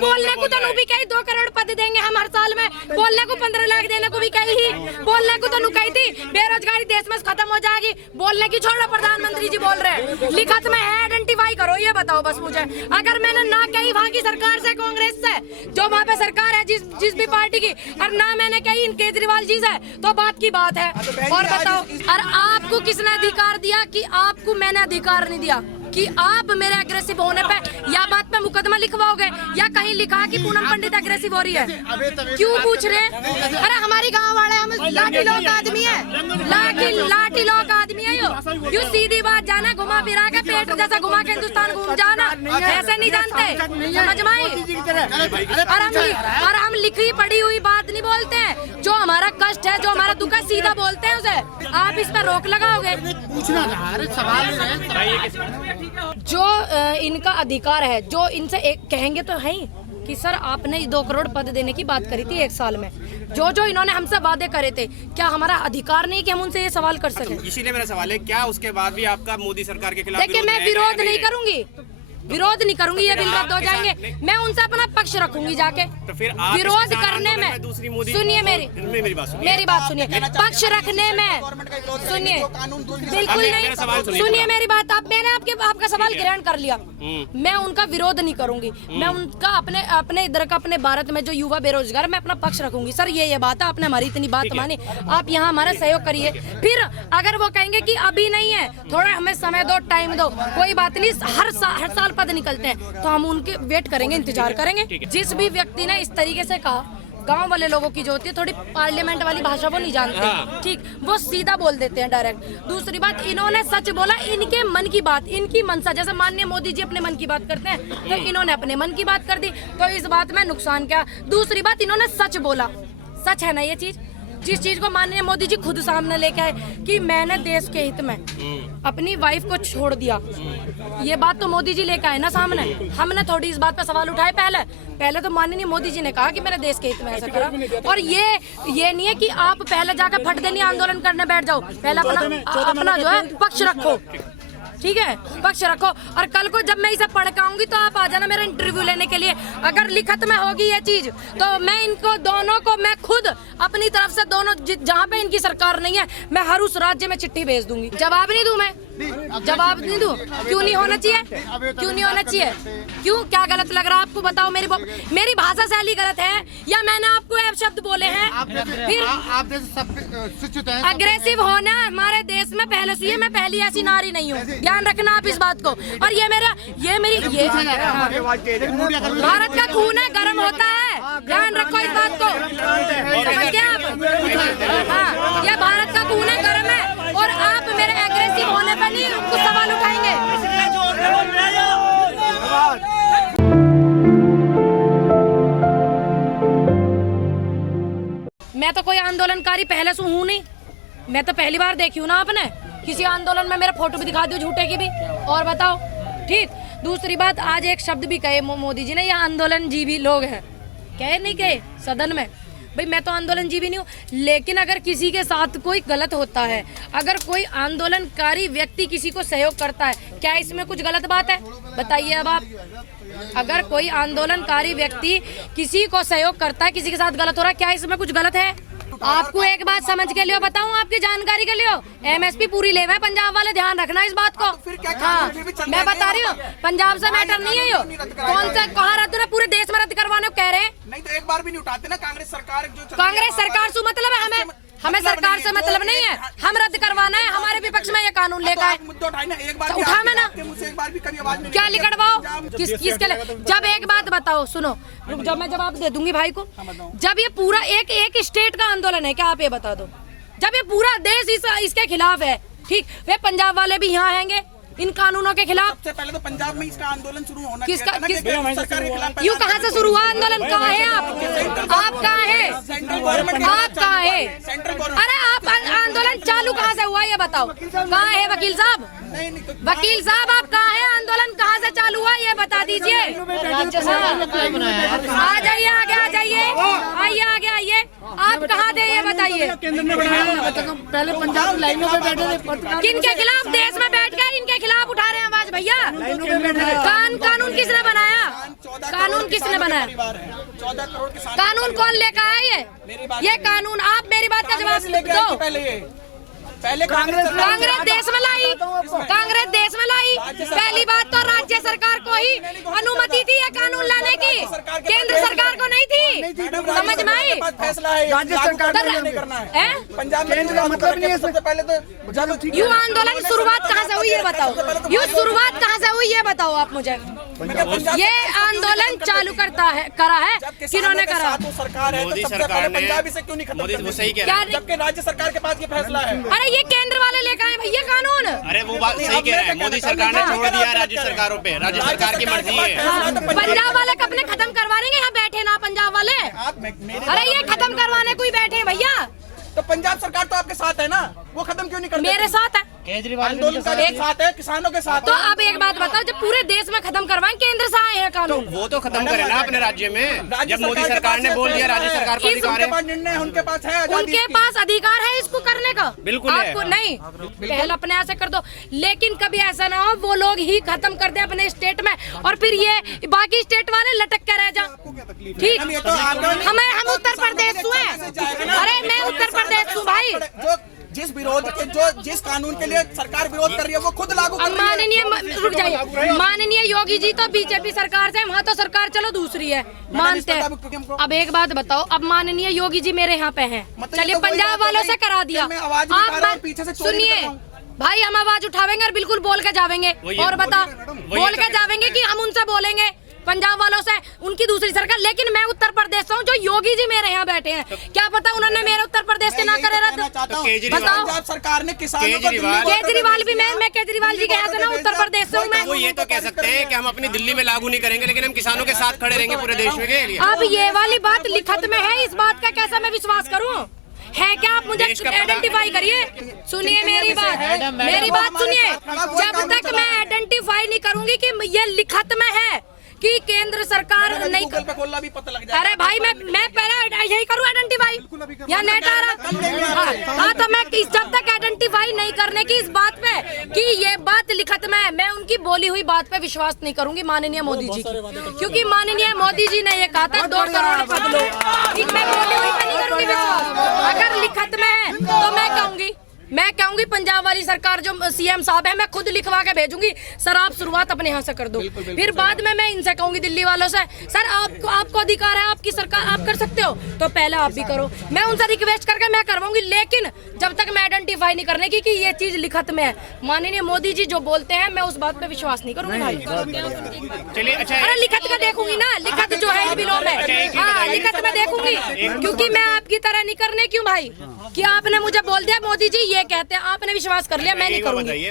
बोलने को तो भी कही 2 करोड़ पद देंगे हम हर साल में, बोलने को 15 लाख देने को भी कही ही, बोलने को तो कही थी बेरोजगारी देश में खत्म हो जाएगी, बोलने की छोड़ो, प्रधानमंत्री जी बोल रहे हैं। लिखत में है, आइडेंटिफाई करो, ये बताओ बस मुझे। अगर मैंने ना कही वहाँ की सरकार से, कांग्रेस से, जो वहाँ पे सरकार है जिस भी पार्टी की, और ना मैंने कही इन केजरीवाल जी से, तो बात की बात है। और बताओ, और आपको किसने अधिकार दिया कि आपको मैंने अधिकार नहीं दिया कि आप मेरे अग्रेसिव होने पे या बात पे मुकदमा लिखवाओगे, या कहीं लिखा कि पूनम पंडित अग्रेसिव हो रही है? क्यों पूछ रहे हैं? अरे हमारी गांव वाले हम लाठी लोग आदमी है, लाठी लोग आदमी है। यो सीधी बात जाना, घुमा फिरा के पेट जैसा घुमा के हिंदुस्तान घूम जाना, ऐसे नहीं जानते, समझ में आई? और हम लिखी पढ़ी हुई बात नहीं बोलते हैं, जो हमारा कष्ट है, जो हमारा दुख है, सीधा बोलते हैं उसे। आप इस पर रोक लगाओगे? जो इनका अधिकार है, जो इनसे एक कहेंगे तो है ही कि सर आपने 2 करोड़ पद देने की बात करी थी 1 साल में, जो इन्होंने हमसे वादे करे थे, क्या हमारा अधिकार नहीं कि हम उनसे ये सवाल कर सकें? इसीलिए मेरा सवाल है, क्या उसके बाद भी आपका मोदी सरकार के खिलाफ? देखिए, मैं विरोध नहीं करूंगी, ये बिल रद्द हो जाएंगे, मैं उनसे अपना पक्ष रखूंगी जाके। तो फिर विरोध करने में, सुनिए मेरी बात सुनिए, पक्ष रखने में, सुनिए, बिल्कुल नहीं, सुनिए मेरी बात। मैंने आपका सवाल ग्रहण कर लिया, मैं उनका विरोध नहीं करूंगी, मैं उनका अपने इधर का, अपने भारत में जो युवा बेरोजगार, मैं अपना पक्ष रखूंगी। सर ये बात है, आपने हमारी इतनी बात मानी, आप यहाँ हमारा सहयोग करिए। फिर अगर वो कहेंगे कि अभी नहीं है, थोड़ा हमें समय दो, टाइम दो, कोई बात नहीं, हर साल पद निकलते हैं, तो हम उनके वेट करेंगे, इंतजार करेंगे। जिस भी व्यक्ति ने इस तरीके से कहा, गांव वाले लोगों की जो होती है थोड़ी पार्लियामेंट वाली भाषा वो नहीं जानते, ठीक, वो सीधा बोल देते हैं डायरेक्ट। दूसरी बात, इन्होंने सच बोला, इनके मन की बात, इनकी मनसा, जैसे माननीय मोदी जी अपने मन की बात करते हैं, तो इन्होंने अपने मन की बात कर दी, तो इस बात में नुकसान क्या? दूसरी बात, इन्होंने सच बोला, सच है ना ये चीज, जिस चीज को माननीय मोदी जी खुद सामने लेके आए कि मैंने देश के हित में अपनी वाइफ को छोड़ दिया, ये बात तो मोदी जी लेके आए ना सामने, हमने थोड़ी इस बात पे सवाल उठाए। पहले तो माननीय मोदी जी ने कहा कि मेरे देश के हित में ऐसा करा, और ये नहीं है कि आप पहले जाकर फट देनी आंदोलन करने बैठ जाओ, पहले अपना जो है पक्ष रखो, ठीक है, पक्ष रखो। और कल को जब मैं इसे पढ़ के आऊंगी तो आप आ जाना मेरा इंटरव्यू लेने के लिए। अगर लिखत में होगी ये चीज, तो मैं इनको दोनों को, मैं खुद अपनी तरफ से दोनों, जहाँ पे इनकी सरकार नहीं है, मैं हर उस राज्य में चिट्ठी भेज दूंगी। जवाब नहीं दूं मैं, जवाब नहीं दूं? क्यों नहीं होना चाहिए? क्यों नहीं होना चाहिए? क्यों, क्या गलत लग रहा है आपको? बताओ, मेरी भाषा शैली गलत है या मैंने आपको ऐप शब्द बोले हैं? फिर अग्रेसिव होना हमारे देश में पहले से, मैं पहली ऐसी नारी नहीं हूँ, ध्यान रखना आप इस बात को। और ये भारत का खून है, गर्म होता है, ध्यान रखो इस बात को, समझ गए आप? हाँ, ये भारत का खून है, गर्म है, और आप मेरे एग्रेसिव होने पर नहीं कुछ सवाल उठाएंगे। मैं तो कोई आंदोलनकारी पहले से हूँ नहीं, मैं तो पहली बार देखी हूँ ना आपने किसी आंदोलन में, मेरा फोटो भी दिखा दो झूठे की भी, और बताओ, ठीक। दूसरी बात, आज एक शब्द भी कहे मोदी जी ने, ये आंदोलन जीवी लोग हैं, कहे नहीं कहे सदन में? भाई मैं तो आंदोलन जीवी नहीं हूँ, लेकिन अगर किसी के साथ कोई गलत होता है, अगर कोई आंदोलनकारी व्यक्ति किसी को सहयोग करता है, क्या इसमें कुछ गलत बात है? बताइए अब आप। अगर कोई आंदोलनकारी व्यक्ति किसी को सहयोग करता है, किसी के साथ गलत हो रहा है, क्या इसमें कुछ गलत है? आपको एक बात समझ के लियो, बताऊं आपकी जानकारी के लिए, एमएसपी पूरी ले है पंजाब वाले, ध्यान रखना इस बात को। हाँ, मैं बता रही हूँ, पंजाब से मैटर नहीं है, यो कौन सा कहाँ रद्द है, पूरे देश में रद्द करवाने को कह रहे हैं। नहीं तो एक बार भी नहीं उठाते ना कांग्रेस सरकार, कांग्रेस सरकार से मतलब है, हमें सरकार से मतलब नहीं है, हम रद्द करवाना है, हमारे विपक्ष में ये कानून लेकर आए, उठा में ना, क्या लिखवाओ, किसके लिए? जब एक बात बताओ, सुनो, जब मैं जवाब दे दूंगी भाई को, जब ये पूरा एक स्टेट का आंदोलन है, क्या आप ये बता दो, जब ये पूरा देश इसके खिलाफ है, ठीक, वे पंजाब वाले भी यहाँ आएंगे इन कानूनों के खिलाफ। सबसे पहले तो पंजाब में इसका आंदोलन शुरू होना किसका यूँ कहाँ से शुरू हुआ आंदोलन? कहाँ है आप कहाँ है? आप कहाँ है? अरे आप आंदोलन चालू कहाँ से हुआ ये बताओ? कहाँ है वकील साहब? वकील साहब आप कहाँ है? आंदोलन कहाँ से चालू हुआ ये बता दीजिए। आ जाइए, आगे आ जाइए, आइए आगे आइए, आप कहाँ थे ये बताइए। पहले पंजाब लाइनों पे बैठे थे, किनके खिलाफ? देश में बैठ कर इनके खिलाफ उठा रहे हैं आवाज भैया। कानून किसने बनाया? कानून किसने बनाया? 14 करोड़ किसान। कानून कौन लेकर आया ये कानून? आप मेरी बात का जवाब दो। पहले कांग्रेस देश में लाई, कांग्रेस देश में लाई। पहली बात तो राज्य सरकार को ही अनुमति थी ये कानून लाने की, केंद्र सरकार को नहीं थी। समझ में आई? फैसला है राज्य सरकार ने करना है। पंजाब में मतलब नहीं है। सबसे पहले तो जब यूँ आंदोलन की शुरुआत कहाँ से हुई ये बताओ? यूँ शुरुआत कहाँ से हुई ये बताओ आप मुझे। ये आंदोलन चालू करा है किन्होंने करा? सरकार है, मोदी तो सबसे सरकार पहले ने, पंजाब इसे क्यों नहीं खत्म मोदी वो सही कह क्या रहे हैं। जबकि राज्य सरकार के पास ये फैसला है। अरे ये केंद्र वाले लेकर आए भैया कानून। अरे वो बात सही कह रहे हैं, मोदी सरकार ने छोड़ दिया राज्य सरकारों पे, राज्य सरकार की मर्जी है। पंजाब वाले कब ने खत्म करवा देंगे? यहाँ बैठे ना पंजाब वाले। अरे ये खत्म करवाने कोई बैठे भैया? तो पंजाब सरकार तो आपके साथ है ना, वो खत्म क्यों नहीं करते? मेरे साथ है, आंदोलन का एक साथ है, किसानों के साथ। तो अब एक बात बताओ, जब पूरे देश में खत्म करवाएं, केंद्र से आए हैं कानून, वो तो खत्म करे ना अपने राज्य में। जब मोदी सरकार ने बोल दिया राज्य सरकार को अधिकार है, निर्णय उनके पास है, उनके पास अधिकार है इसको करने का। बिल्कुल है। आपको नहीं, पहले अपने यहाँ से कर दो, लेकिन कभी ऐसा ना हो वो लोग ही खत्म कर दे अपने स्टेट में और फिर ये बाकी स्टेट वाले लटक के रह जा। ठीक, हम उत्तर प्रदेश हुए। अरे मैं उत्तर प्रदेश हूँ भाई। जिस कानून के लिए सरकार विरोध कर रही है वो खुद लागू कर रही है। माननीय रुक जाइए, माननीय योगी जी तो बीजेपी सरकार से, वहाँ तो सरकार चलो दूसरी है, मानते हैं। अब एक बात बताओ, अब माननीय योगी जी मेरे यहाँ पे हैं, चलिए पंजाब वालों से करा दिया। आप सुनिए भाई, हम आवाज उठावेंगे और बिल्कुल बोल के जावेंगे। और बता, बोल के जावेंगे कि हम उनसे बोलेंगे पंजाब वालों से, उनकी दूसरी सरकार। लेकिन मैं उत्तर प्रदेश से हूँ, जो योगी जी मेरे यहाँ बैठे हैं, क्या पता उन्होंने मेरे उत्तर प्रदेश के ना करे रद्द। बताओ, पंजाब सरकार ने किसानों को केजरीवाल भी मैं केजरीवाल जी के यहाँ से ना उत्तर प्रदेश से हूँ मैं। वो ये तो कह सकते हैं कि हम अपनी दिल्ली में लागू नहीं करेंगे, लेकिन हम किसानों के साथ खड़े रहेंगे पूरे देश में। अब ये वाली बात लिखत में है, इस बात का कैसा मैं विश्वास करूँ? है क्या? आप मुझे आइडेंटिफाई करिए। सुनिए मेरी बात सुनिए। जब तक मैं आइडेंटिफाई नहीं करूंगी कि ये लिखत में है कि केंद्र सरकार नहीं खोलना भी पता लग जाएगा। अरे भाई मैं पहले यही करूँ आइडेंटिफाई, या नेट आ रहा? हाँ, तो मैं जब तक आइडेंटिफाई नहीं करने की इस बात पे कि ये बात लिखत में है, मैं उनकी बोली हुई बात पे विश्वास नहीं करूंगी माननीय मोदी जी की, क्योंकि माननीय मोदी जी ने ये कहा था 2 करोड़ पद लो। ठीक, मैं बोली हुई पे नहीं करूंगी विश्वास। अगर लिखत में है तो मैं कहूंगी पंजाब वाली सरकार जो सीएम साहब है, मैं खुद लिखवा के भेजूंगी, सर आप शुरुआत अपने यहाँ से कर दो। फिर बाद में मैं इनसे कहूंगी दिल्ली वालों से, सर आपको अधिकार है, आपकी सरकार, आप कर सकते हो, तो पहले आप भी करो। मैं उनसे रिक्वेस्ट करके मैं करवाऊंगी, लेकिन जब तक मैं आइडेंटिफाई नहीं करने की कि ये चीज लिखत में है। माननीय मोदी जी जो बोलते हैं, मैं उस बात पे विश्वास नहीं करूंगी भाई। चलिए, अच्छा, अरे लिखत का देखूंगी ना, लिखत जो है बिलों में, हाँ लिखत में देखूंगी, क्योंकि मैं आपकी तरह नहीं करने क्यों भाई कि आपने मुझे बोल दिया मोदी जी ये कहते हैं, आपने विश्वास कर लिया, मैं नहीं करूंगी।